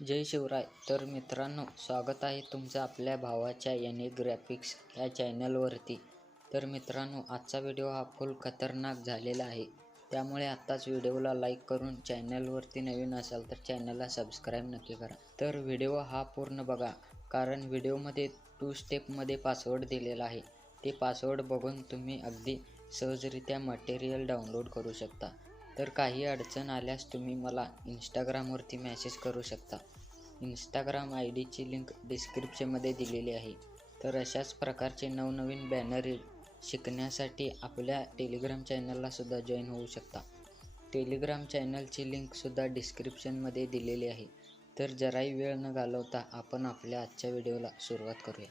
जय शिवराय. तर मित्रांनो, स्वागत आहे तुमचं आपल्या भावाच्या 𝓟𝓵𝓮𝓪𝓼𝓮 या चॅनलवरती. तर मित्रांनो, आजचा व्हिडिओ हा फुल खतरनाक झालेला आहे, त्यामुळे आत्ताच व्हिडिओला लाईक करून चॅनलवरती नवीन असाल तर चॅनलला सबस्क्राईब नक्की करा. तर व्हिडिओ हा पूर्ण बघा, कारण व्हिडिओमध्ये 2 स्टेपमध्ये पासवर्ड दिलेला आहे. ते पासवर्ड बघून तुम्ही अगदी सहजरित्या मटेरियल डाउनलोड करू शकता. तर काही अडचण आल्यास तुम्ही मला इंस्टाग्रामवरती मेसेज करू शकता. इंस्टाग्राम आयडीची लिंक डिस्क्रिप्शनमध्ये दिलेली आहे. तर अशाच प्रकारचे नवनवीन बॅनर शिकण्यासाठी आपल्या टेलिग्राम चॅनलला सुद्धा जॉईन होऊ शकता. टेलिग्राम चॅनलची लिंकसुद्धा डिस्क्रिप्शनमध्ये दिलेली आहे. तर जराही वेळ न घालवता आपण आपल्या आजच्या व्हिडिओला सुरुवात करूया.